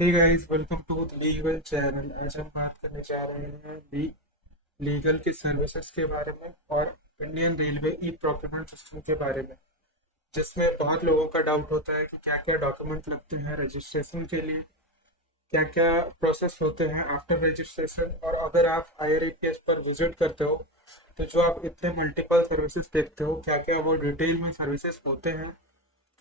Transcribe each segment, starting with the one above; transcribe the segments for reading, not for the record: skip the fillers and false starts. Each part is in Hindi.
Hey guys, welcome to the legal channel. आज हम बात करने जा रहे हैं लीगल के सर्विसेज के बारे में और Indian railway e procurement system के बारे में, जिसमें बहुत लोगों का डाउट होता है कि क्या क्या डॉक्यूमेंट लगते हैं रजिस्ट्रेशन के लिए, क्या क्या प्रोसेस होते हैं आफ्टर रजिस्ट्रेशन। और अगर आप IRAPS पर विजिट करते हो तो जो आप इतने मल्टीपल सर्विसेज देखते हो, क्या क्या वो डिटेल में सर्विसेज होते हैं,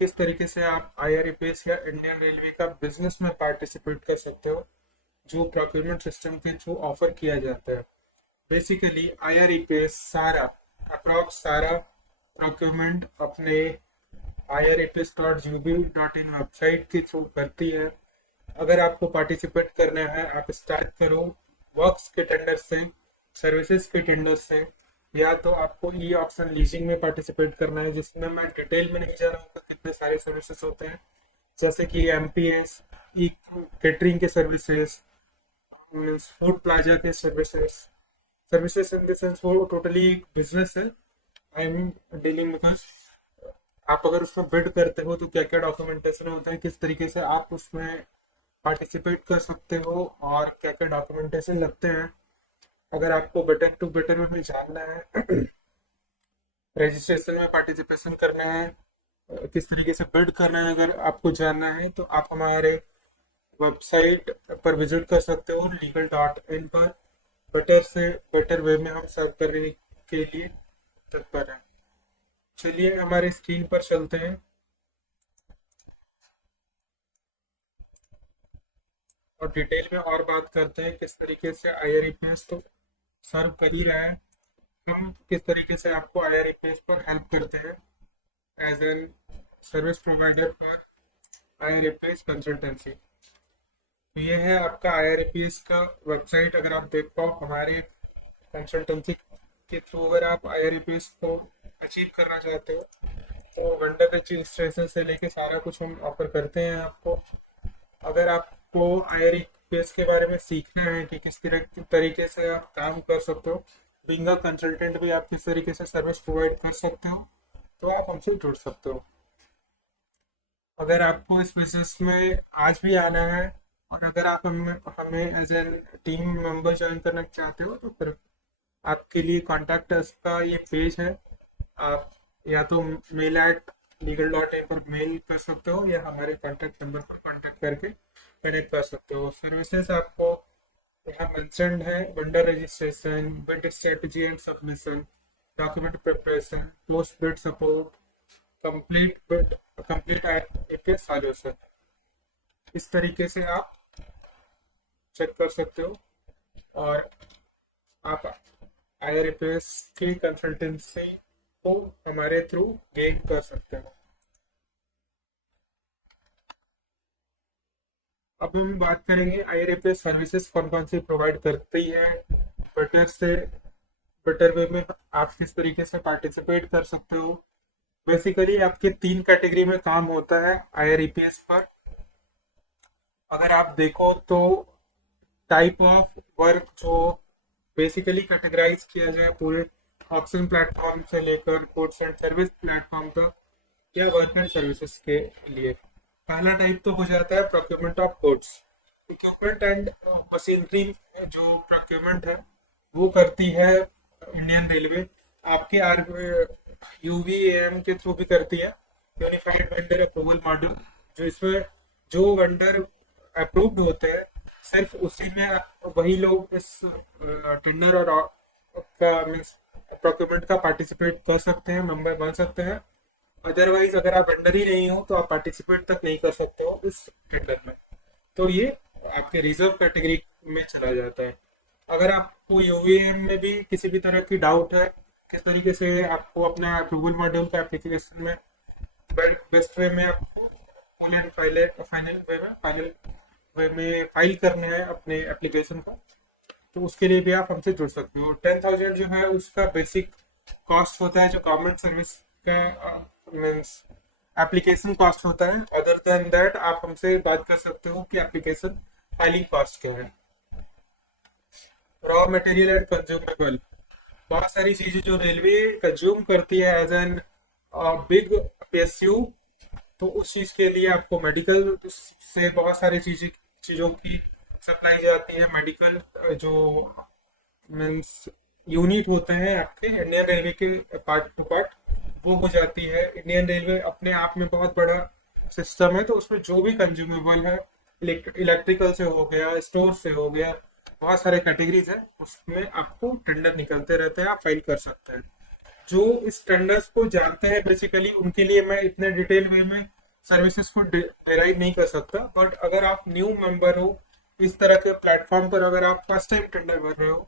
किस तरीके से आप IRAPS या इंडियन रेलवे का बिजनेस में पार्टिसिपेट कर सकते हो जो प्रोक्योरमेंट सिस्टम के थ्रू ऑफर किया जाता है। बेसिकली IRAPS सारा अप्रॉक्स सारा प्रोक्योरमेंट अपने IRAPS.gov.in वेबसाइट के थ्रू करती है। अगर आपको पार्टिसिपेट करना है, आप स्टार्ट करो वर्क्स के टेंडर से, सर्विसेज के टेंडर से, या तो आपको ई ऑप्शन लीजिंग में पार्टिसिपेट करना है, जिसमें मैं डिटेल में नहीं जा रहा हूँ कितने सारे सर्विसेज होते हैं, जैसे कि MPS, ई केटरिंग के सर्विसेज, मीन्स फूड प्लाजा के services. Services in the sense वो टोटली एक बिजनेस है। आई एम डीलिंग बिकॉज आप अगर उसमें बिड करते हो तो क्या क्या डॉक्यूमेंटेशन होता है, किस तरीके से आप उसमें पार्टिसिपेट कर सकते हो और क्या क्या डॉक्यूमेंटेशन लगते हैं। अगर आपको बेटर टू बेटर में जानना है, रजिस्ट्रेशन में पार्टिसिपेशन करना है, किस तरीके से बिल्ड करना है, अगर आपको जानना है तो आप हमारे वेबसाइट पर विजिट कर सकते हो legal.in पर। बेटर से बेटर वे में हम सर्व करने के लिए तत्पर हैं। चलिए हमारे स्क्रीन पर चलते हैं और डिटेल में और बात करते हैं किस तरीके से IRAPS तो सर्व कर ही रहा है, हम किस तरीके से आपको IRAPS पर हेल्प करते हैं as an service provider for IRAPS consultancy. तो ये है आपका IRAPS का वेबसाइट। अगर आप देख पाओ हमारे कंसल्टेंसी के थ्रू अगर आप IRAPS को अचीव करना चाहते हो तो वेंडर रजिस्ट्रेशन से लेके सारा कुछ हम ऑफर करते हैं आपको। अगर आपको IRAPS के बारे में सीखना है कि किस तरीके से आप काम कर सकते हो, बीइंग अ कंसल्टेंट भी आप किस तरीके से सर्विस प्रोवाइड कर सकते हो, तो आप हमसे जुड़ सकते हो। अगर आपको इस बिजनेस में आज भी आना है और अगर आप हमें हमें as an team member join करना चाहते हो तो फिर आपके लिए कॉन्टैक्ट अस का ये पेज है। आप या तो mail@legal.in पर मेल कर सकते हो या हमारे कॉन्टैक्ट नंबर पर कॉन्टैक्ट करके कनेक्ट कर सकते हो। सर्विसेज आपको यहाँ मेंशन्ड है: vendor registration, bid strategy and submission, document preparation, post bid support, complete bid, complete APS solution. इस तरीके से आप चेक कर सकते हो और आप IRAPS की कंसल्टेंसी को हमारे थ्रू गेन कर सकते हो। अब हम बात करेंगे IRAPS सर्विसेज कौन कौन सी प्रोवाइड करती है, बेटर से बेटर वे में आप किस तरीके से पार्टिसिपेट कर सकते हो। बेसिकली आपके तीन कैटेगरी में काम होता है IRAPS पर। अगर आप देखो तो टाइप ऑफ वर्क जो बेसिकली कैटेगराइज किया जाए पूरे ऑप्शन प्लेटफॉर्म से लेकर गुड्स एंड सर्विस प्लेटफॉर्म तक, या वर्क एंड सर्विसेज के लिए। पहला टाइप तो हो जाता है procurement of goods. Equipment and machinery जो प्रोक्योरमेंट है वो करती है इंडियन रेलवे। आपके UVAM के थ्रू भी करती है, यूनिफाइड वेंडर अप्रूवल मॉड्यूल। जो इसमें जो वेंडर अप्रूव्ड होते हैं सिर्फ उसी में वही लोग इस टेंडर और का मीन्स प्रोक्योरमेंट का पार्टिसिपेट कर सकते हैं, मेंबर बन सकते हैं। अदरवाइज अगर आप वेंडर ही नहीं हो तो आप पार्टिसिपेट तक नहीं कर सकते हो इस टेंडर में। तो ये आपके रिजर्व कैटेगरी में चला जाता है। अगर आपको UVM में भी किसी भी तरह की डाउट है, किस तरीके से आपको अपना अप्रूवल मॉड्यूल का एप्लीकेशन में बेस्ट वे में आपको फाइनल वे में फाइल करना है अपने एप्लीकेशन का, तो उसके लिए भी आप हमसे जुड़ सकते हो। 10,000 जो है उसका बेसिक कॉस्ट होता है जो गवर्नमेंट सर्विस का मीन्स एप्लीकेशन कॉस्ट होता है। अदर देन दैट आप हमसे बात कर सकते हो कि एप्लीकेशन फाइलिंग कॉस्ट क्या है। रॉ मटेरियल एंड कंज्यूमेबल, बहुत सारी चीजें जो रेलवे कंज्यूम करती है एज एन बिग PSU, तो उस चीज के लिए आपको मेडिकल से बहुत सारी चीजें चीज़ों की सप्लाई जाती है, मेडिकल जो मीन्स यूनिट होते हैं आपके इंडियन रेलवे के पार्ट टू पार्ट, वो हो जाती है। इंडियन रेलवे अपने आप में बहुत बड़ा सिस्टम है, तो उसमें जो भी कंज्यूमेबल है, इलेक्ट्रिकल से हो गया, स्टोर से हो गया, बहुत सारे कैटेगरीज है, उसमें आपको टेंडर निकलते रहते हैं, आप फाइल कर सकते हैं। जो इस टेंडर्स को जानते हैं बेसिकली उनके लिए मैं इतने डिटेल वे में सर्विसेज को डिराइव नहीं कर सकता, बट अगर आप न्यू मेंबर हो इस तरह के प्लेटफॉर्म पर, अगर आप फर्स्ट टाइम टेंडर भर रहे हो,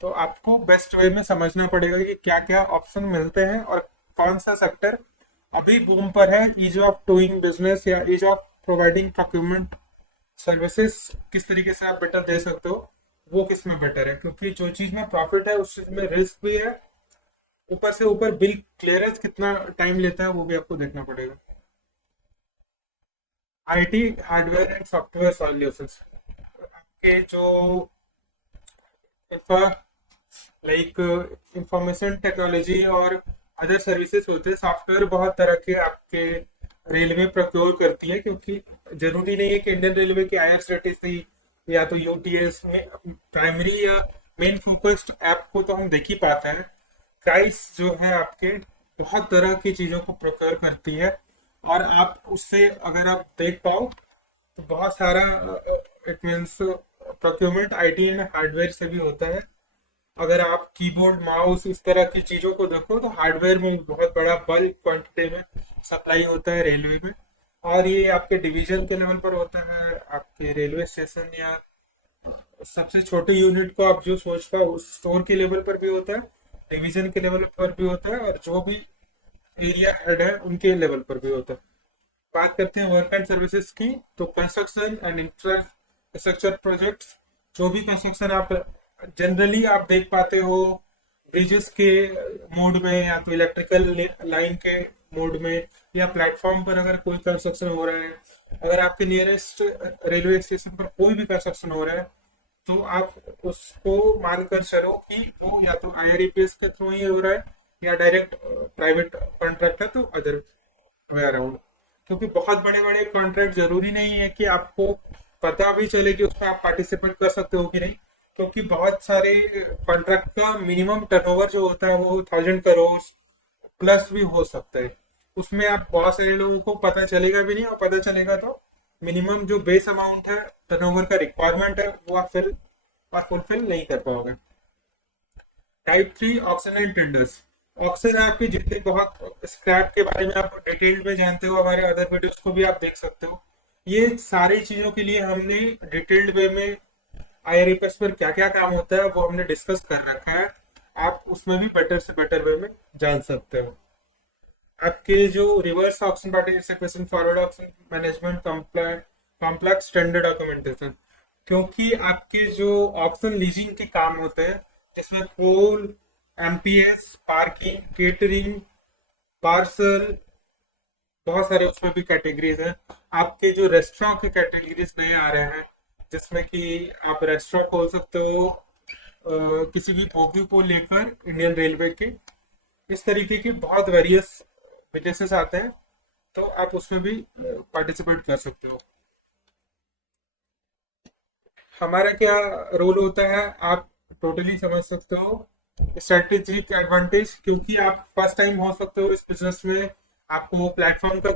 तो आपको बेस्ट वे में समझना पड़ेगा कि क्या क्या ऑप्शन मिलते हैं और कौन सा सेक्टर अभी बूम पर है। ईज ऑफ डूइंग बिजनेस या ease of providing procurement services किस तरीके से आप बेटर दे सकते हो, वो किस में बेटर है, क्योंकि जो चीज में प्रॉफिट है उस चीज में रिस्क भी है, ऊपर से ऊपर बिल क्लियरेंस कितना टाइम लेता है वो भी आपको देखना पड़ेगा। IT hardware and software solutions, आपके जो इंफ्रा लाइक इंफॉर्मेशन टेक्नोलॉजी और अदर सर्विसेज होते हैं, सॉफ्टवेयर बहुत तरह के आपके रेलवे प्रोक्योर करती है, क्योंकि जरूरी नहीं है कि इंडियन रेलवे की आईआरसीटीसी या तो यूटीएस में प्राइमरी या मेन फोकस्ड ऐप को तो हम देख ही पाते हैं। प्राइस जो है आपके बहुत तरह की चीज़ों को प्रोक्योर करती है, और आप उससे अगर आप देख पाओ तो बहुत सारा it means procurement IT and hardware से भी होता है। अगर आप कीबोर्ड माउस इस तरह की चीज़ों को देखो तो हार्डवेयर में बहुत बड़ा बल्क क्वांटिटी में सप्लाई होता है रेलवे में, और ये आपके डिवीजन के लेवल पर होता है, आपके रेलवे स्टेशन या सबसे छोटे यूनिट को आप जो सोच पाओ उस स्टोर के लेवल पर भी होता है, डिवीजन के लेवल पर भी होता है, और जो भी एरिया हेड है उनके लेवल पर भी होता है। बात करते हैं वर्क एंड सर्विसेज की, तो कंस्ट्रक्शन एंड इंफ्रास्ट्रक्चर प्रोजेक्ट्स, जो भी कंस्ट्रक्शन आप जनरली आप देख पाते हो ब्रिजेस के मोड में, या तो इलेक्ट्रिकल लाइन के मोड में, या प्लेटफॉर्म पर अगर कोई कंस्ट्रक्शन हो रहा है, अगर आपके नियरेस्ट रेलवे स्टेशन पर कोई भी कंस्ट्रक्शन हो रहा है, तो आप उसको मानकर चलो कि वो या तो आईआरईपीएस के थ्रू ही हो रहा है या डायरेक्ट प्राइवेट कॉन्ट्रैक्ट है तो अदर वे अराउंड। क्योंकि बहुत बड़े बड़े कॉन्ट्रैक्ट जरूरी नहीं है कि आपको पता भी चले कि उसमें आप पार्टिसिपेट कर सकते हो कि नहीं, क्योंकि बहुत सारे कॉन्ट्रैक्ट का मिनिमम टर्नओवर जो होता है वो 1000 करोड़ प्लस भी हो सकता है। उसमें आप बहुत सारे लोगों को पता चलेगा भी नहीं, और पता चलेगा तो मिनिमम जो बेस अमाउंट है टर्नओवर का रिक्वायरमेंट है वो आप फुलफिल नहीं कर पाओगे। Type 3 auction and tenders, auction आपके जितने बहुत स्क्रैप के बारे में आप डिटेल में जानते हो, हमारे अदर वीडियोस को भी आप देख सकते हो। ये सारी चीजों के लिए हमने डिटेल्ड वे में आईआरएफएस पर क्या क्या काम होता है वो हमने डिस्कस कर रखा है, आप उसमें भी बेटर से बेटर वे में जान सकते हो। आपके जो reverse auction participation, forward auction management, complex standard documentation, क्योंकि आपके जो ऑक्शन लीजिंग के काम होते हैं जिसमें कोल, एमपीएस, पार्किंग, केटरिंग, पार्सल, बहुत सारे उसमें भी कैटेगरीज हैं। आपके जो रेस्टोरेंट के कैटेगरीज नए आ रहे हैं, जिसमें कि आप रेस्टोरेंट खोल सकते हो किसी भी बोगी को लेकर इंडियन रेलवे के, इस तरीके के बहुत वेरियस बिजनेसेस आते हैं, तो आप उसमें भी पार्टिसिपेट कर सकते हो। हमारा क्या रोल होता है आप टोटली समझ सकते हो। स्ट्रेटेजिक एडवांटेज, क्योंकि आप फर्स्ट टाइम हो सकते हो इस बिजनेस में, आपको प्लेटफॉर्म का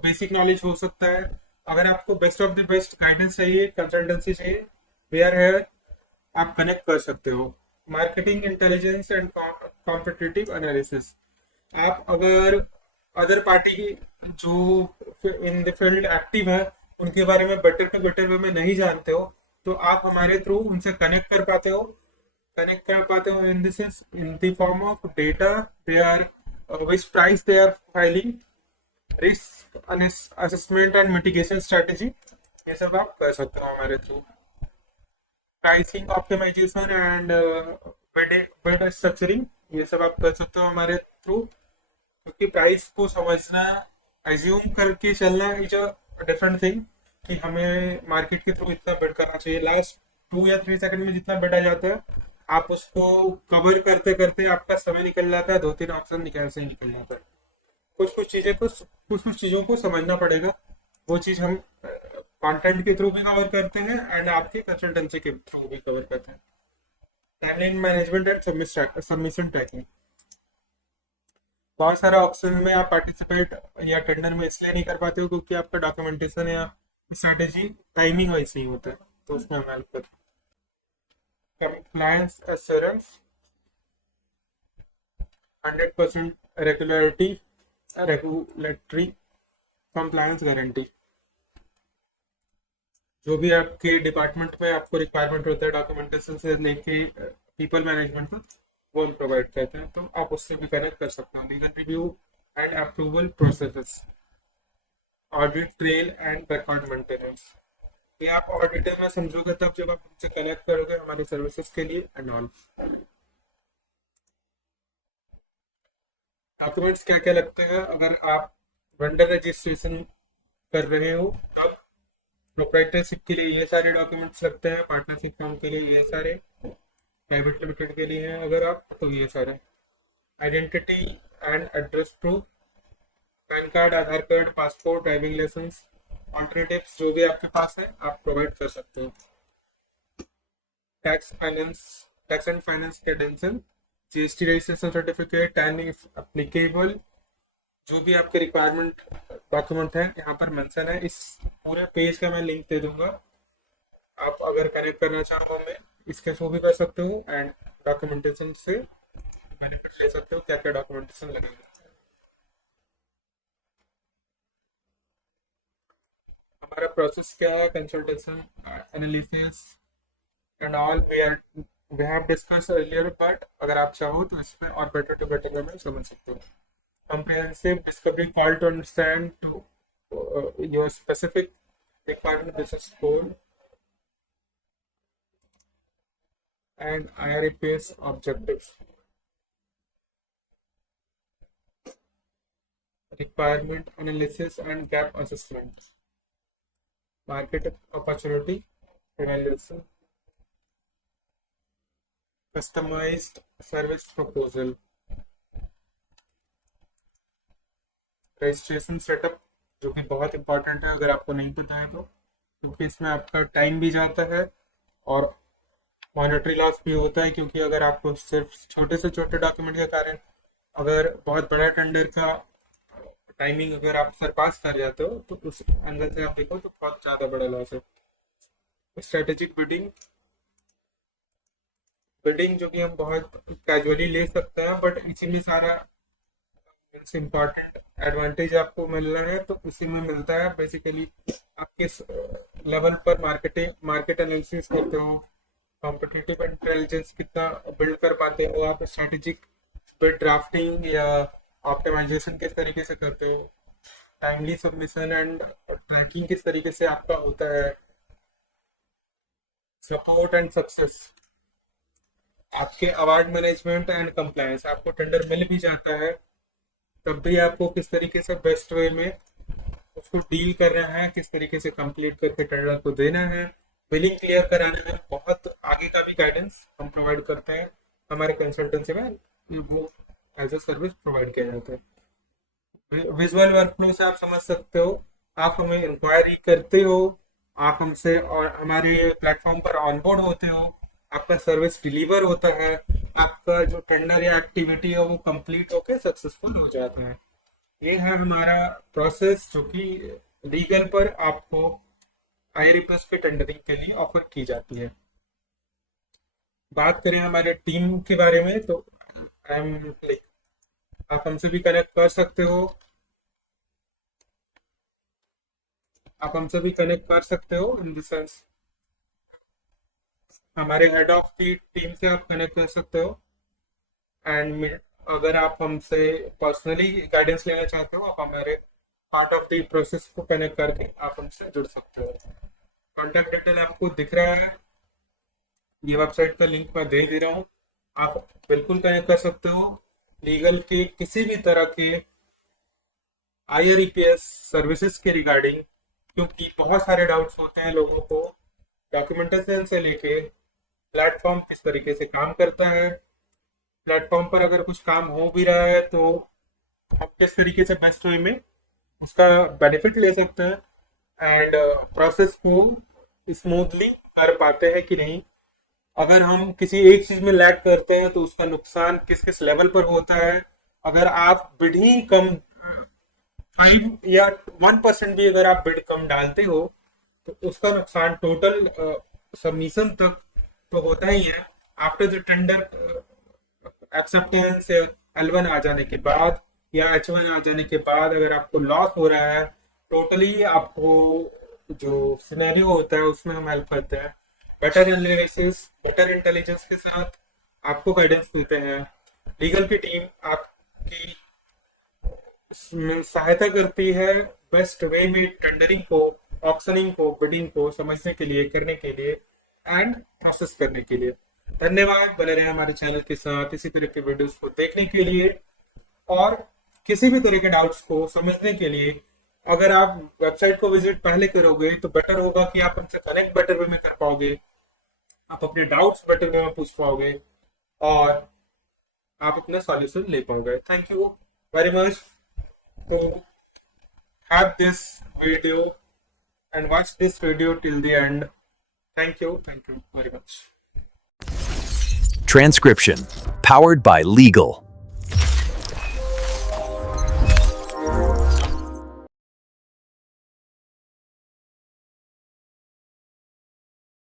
बेसिक नॉलेज हो सकता है। अगर आपको best of the best guidance चाहिए, कंसल्टेंसी चाहिए, वी आर हेयर, आप कनेक्ट कर सकते हो। Marketing intelligence and competitive analysis, आप अगर अदर पार्टी की जो इन द फील्ड एक्टिव है उनके बारे में बेटर टू बेटर वे में नहीं जानते हो, तो आप हमारे थ्रू उनसे कनेक्ट कर पाते हो in this is in the form of data, they are which price they are filing, risk assessment and mitigation strategy, ये सब आप कर सकते हो हमारे थ्रू। Pricing optimisation and bid structuring, ये सब आप कर सकते हो हमारे थ्रू, क्योंकि प्राइस को समझना, एज्यूम करके चलना इज अ डिफरेंट थिंग, कि हमें मार्केट के थ्रू इतना बिड करना चाहिए, लास्ट 2 या 3 सेकंड में जितना बिड आ जाता है आप उसको कवर करते करते आपका समय निकल जाता है, 2-3 ऑप्शन निकल से निकल जाता है। कुछ कुछ चीज़ों को समझना पड़ेगा, वो चीज़ हम कंटेंट के थ्रू भी कवर करते हैं एंड आपके कंसल्टेंसी के थ्रू भी कवर करते हैं। Timeline management and submission tracking. बहुत सारे ऑप्शन में आप पार्टिसिपेट या टेंडर में इसलिए नहीं कर पाते हो क्योंकि आपका डॉक्यूमेंटेशन या स्ट्रेटेजी टाइमिंग वाइज नहीं होता है, तो उसमें हम हेल्प करते हैं। Compliance assurance, 100% regularity, regulatory compliance guarantee. जो भी आपके डिपार्टमेंट में आपको रिक्वायरमेंट होता है डॉक्यूमेंटेशन से लेके पीपल मैनेजमेंट तक, वो हम प्रोवाइड करते हैं, तो आप उससे भी कनेक्ट कर सकते हैं। Legal review and approval processes, audit trail and record maintenance. ये आप और डिटेल में समझोगे तब जब आप हमसे कनेक्ट करोगे हमारी सर्विसेज के लिए एंड ऑल। डॉक्यूमेंट्स क्या क्या लगते हैं अगर आप वेंडर रजिस्ट्रेशन कर रहे हो तब? प्रोप्राइटरशिप के लिए ये सारे डॉक्यूमेंट्स लगते हैं, पार्टनरशिप फॉर्म के लिए ये सारे, प्राइवेट लिमिटेड के लिए हैं अगर आप तो ये सारे। Identity and address proof, pan card, Aadhaar card, passport, driving licence, alternatives जो भी आपके पास है आप प्रोवाइड कर सकते हो। Tax finance, tax and finance credential, GST registration certificate and if applicable, जो भी आपके रिक्वायरमेंट डॉक्यूमेंट है यहाँ पर मेंशन है। इस पूरे पेज का मैं लिंक दे दूंगा, आप अगर कनेक्ट करना चाहो मैं इसके थ्रू भी कर सकते हो एंड डॉक्यूमेंटेशन से बेनिफिट ले सकते हो, क्या क्या डॉक्यूमेंटेशन लगेगा। हमारा प्रोसेस क्या है, consultation, analysis and all we have discuss earlier, but अगर आप चाहो तो इसमें और बेटर टू बेटर में समझ सकते हो। comprehensive discovery call to understand to your specific requirement business goal and IRPS objectives. Requirement analysis and gap assessment. Market opportunity evaluation. Customized service proposal. Registration setup, जो कि बहुत इंपॉर्टेंट है अगर आपको नहीं पता है तो, क्योंकि इसमें आपका टाइम भी जाता है और मॉनेटरी लॉस भी होता है, क्योंकि अगर आपको सिर्फ छोटे से छोटे डॉक्यूमेंट के कारण अगर बहुत बड़ा टेंडर का टाइमिंग अगर आप सरपास कर जाते हो तो उस अंदर से आप देखो तो बहुत ज़्यादा बड़ा लॉस है। स्ट्रेटेजिक बिडिंग, बिडिंग जो कि हम बहुत कैजुअली ले सकते हैं बट इसी में सारा इम्पोर्टेंट एडवांटेज आपको मिल रहा है, तो उसी में मिलता है बेसिकली। आप किस लेवल पर मार्केट एनालिसिस करते हो, कॉम्पिटिटिव इंटेलिजेंस कितना बिल्ड कर पाते हो आप, स्ट्रेटेजिक बिड ड्राफ्टिंग या ऑप्टिमाइजेशन किस तरीके से करते हो, टाइमली सबमिशन एंड ट्रैकिंग किस तरीके से आपका होता है, सपोर्ट एंड सक्सेस, आपके अवार्ड मैनेजमेंट एंड कंप्लायंस। आपको टेंडर मिल भी जाता है तब भी आपको किस तरीके से बेस्ट वे में उसको डील करना है, किस तरीके से कंप्लीट करके टेंडर को देना है, बिलिंग क्लियर कराने में बहुत आगे का भी गाइडेंस हम प्रोवाइड करते हैं हमारे कंसल्टेंसी में, वो एज ए सर्विस प्रोवाइड किया जाता है। विजुअल वर्कफ्लो से आप समझ सकते हो, आप हमें इंक्वायरी करते हो, आप हमसे और हमारे प्लेटफॉर्म पर ऑनबोर्ड होते हो, आपका सर्विस डिलीवर होता है, आपका जो टेंडर या एक्टिविटी है वो कंप्लीट होकर सक्सेसफुल हो जाता है। ये है हमारा प्रोसेस जो कि लीगल पर आपको IRPS के टेंडरिंग के लिए ऑफर की जाती है। बात करें हमारे टीम के बारे में तो आई एम लाइक, आप हमसे भी कनेक्ट कर सकते हो, आप हमसे भी कनेक्ट कर सकते हो इन द सेंस हमारे हेड ऑफ द टीम से आप कनेक्ट कर सकते हो एंड अगर आप हमसे पर्सनली गाइडेंस लेना चाहते हो आप हमारे पार्ट ऑफ द प्रोसेस को कनेक्ट करके आप हमसे जुड़ सकते हो। कॉन्टैक्ट डिटेल आपको दिख रहा है, ये वेबसाइट का लिंक मैं दे दे रहा हूँ, आप बिल्कुल कनेक्ट कर सकते हो लीगल के किसी भी तरह के IRPS सर्विसेज के रिगार्डिंग, क्योंकि बहुत सारे डाउट्स होते हैं लोगों को डॉक्यूमेंटेशन से लेके प्लेटफॉर्म किस तरीके से काम करता है, प्लेटफॉर्म पर अगर कुछ काम हो भी रहा है तो हम किस तरीके से बेस्ट वे में उसका बेनिफिट ले सकते हैं, एंड प्रोसेस को स्मूथली कर पाते हैं कि नहीं। अगर हम किसी एक चीज में लैग करते हैं तो उसका नुकसान किस किस लेवल पर होता है। अगर आप बिड ही कम 5 या 1% भी अगर आप बिड कम डालते हो तो उसका नुकसान टोटल सबमिशन तक तो होता ही है। After the tender acceptance L1 आ जाने के बाद या H1 आ जाने के बाद अगर आपको लॉस हो रहा है, टोटली आपको जो सिनेरियो होता है उसमें हम हेल्प करते हैं। बेटर एनालिसिस, बेटर इंटेलिजेंस के साथ आपको गाइडेंस देते हैं। लीगल की टीम आपकी में सहायता करती है बेस्ट वे में टेंडरिंग को, ऑक्शनिंग को, बिडिंग को समझने के लिए, करने के लिए एंड प्रोसेस करने के लिए। धन्यवाद, बने रहे हमारे चैनल के साथ इसी तरह के वीडियोस को देखने के लिए। और किसी भी तरह के डाउट्स को समझने के लिए अगर आप वेबसाइट को विजिट पहले करोगे तो बेटर होगा कि आप हमसे कनेक्ट बेटर वे में कर पाओगे, आप अपने डाउट्स बेटर वे में पूछ पाओगे और आप अपना सॉल्यूशन ले पाओगे। Thank you very much to have this video and watch this video till the end. Thank you very much. Transcription, powered by Legal.